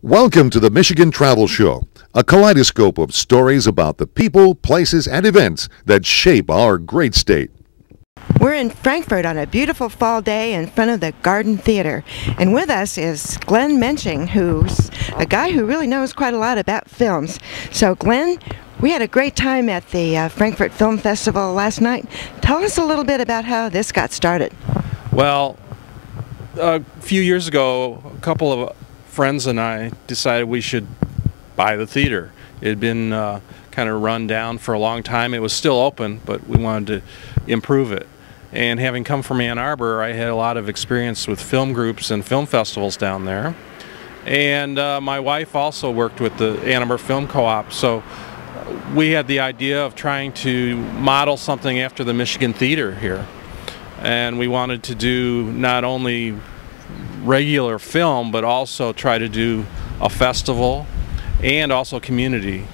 Welcome to the Michigan Travel Show, a kaleidoscope of stories about the people, places, and events that shape our great state. We're in Frankfort on a beautiful fall day in front of the Garden Theater. And with us is Glenn Mensching, who's a guy who really knows quite a lot about films. So Glenn, we had a great time at the Frankfort Film Festival last night. Tell us a little bit about how this got started. Well, a few years ago, a couple of friends and I decided we should buy the theater. It had been kind of run down for a long time. It was still open, but we wanted to improve it. And having come from Ann Arbor, I had a lot of experience with film groups and film festivals down there. And my wife also worked with the Ann Arbor Film Co-op, so we had the idea of trying to model something after the Michigan Theater here. And we wanted to do not only regular film, but also try to do a festival and also community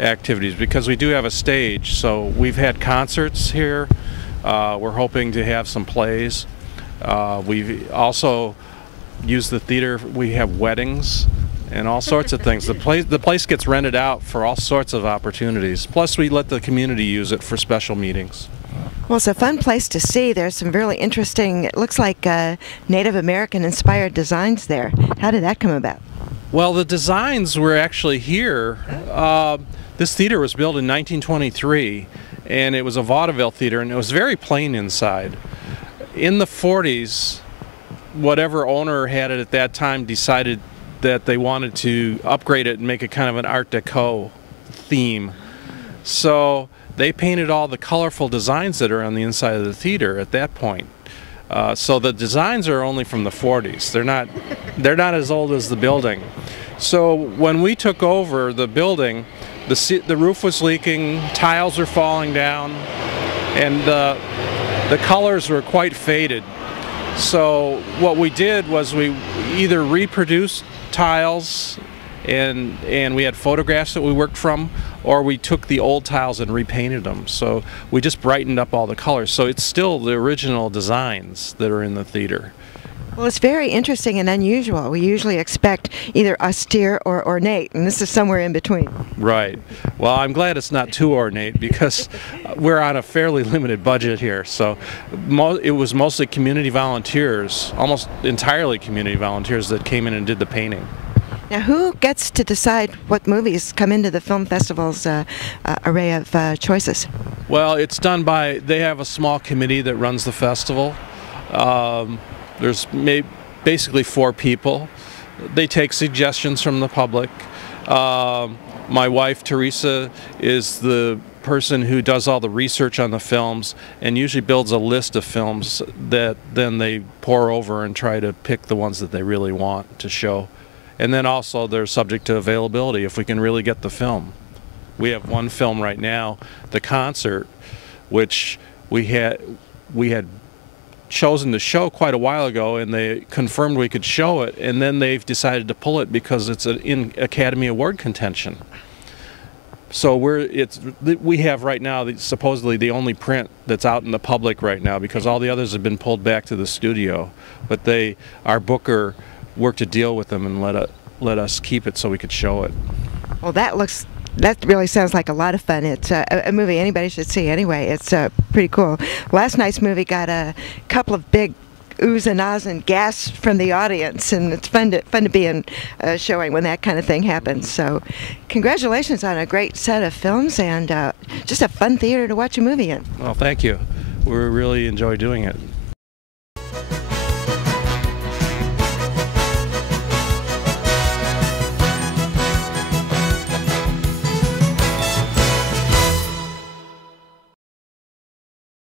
activities, because we do have a stage. So we've had concerts here. We're hoping to have some plays. We've also used the theater. We have weddings and all sorts of things. The place gets rented out for all sorts of opportunities. Plus, we let the community use it for special meetings. Well, it's a fun place to see. There's some really interesting, it looks like Native American inspired designs there. How did that come about? Well, the designs were actually here. This theater was built in 1923, and it was a vaudeville theater, and it was very plain inside. In the 40s, whatever owner had it at that time decided that they wanted to upgrade it and make it kind of an Art Deco theme. So they painted all the colorful designs that are on the inside of the theater at that point. So the designs are only from the 40s. They're not as old as the building. So when we took over the building, the roof was leaking, tiles were falling down, and the colors were quite faded. So what we did was we either reproduced tiles and we had photographs that we worked from, or we took the old tiles and repainted them. So we just brightened up all the colors. So it's still the original designs that are in the theater. Well, it's very interesting and unusual. We usually expect either austere or ornate, and this is somewhere in between. Right. Well, I'm glad it's not too ornate, because we're on a fairly limited budget here. So it was mostly community volunteers, almost entirely community volunteers, that came in and did the painting. Now, who gets to decide what movies come into the film festival's array of choices? Well, it's done by, they have a small committee that runs the festival. There's basically 4 people. They take suggestions from the public. My wife, Teresa, is the person who does all the research on the films and usually builds a list of films that then they pore over and try to pick the ones that they really want to show. And then also they're subject to availability if we can really get the film. We have one film right now, The Concert, which we had chosen to show quite a while ago, and they confirmed we could show it, and then they've decided to pull it because it's in Academy Award contention. So we have right now supposedly the only print that's out in the public right now, because all the others have been pulled back to the studio. But our booker worked a deal with them and let us keep it so we could show it. Well, that really sounds like a lot of fun. It's a movie anybody should see anyway. It's pretty cool. Last night's movie got a couple of big oohs and ahs and gasps from the audience, and it's fun to be in showing when that kind of thing happens. So congratulations on a great set of films, and just a fun theater to watch a movie in. Well, thank you. We really enjoy doing it.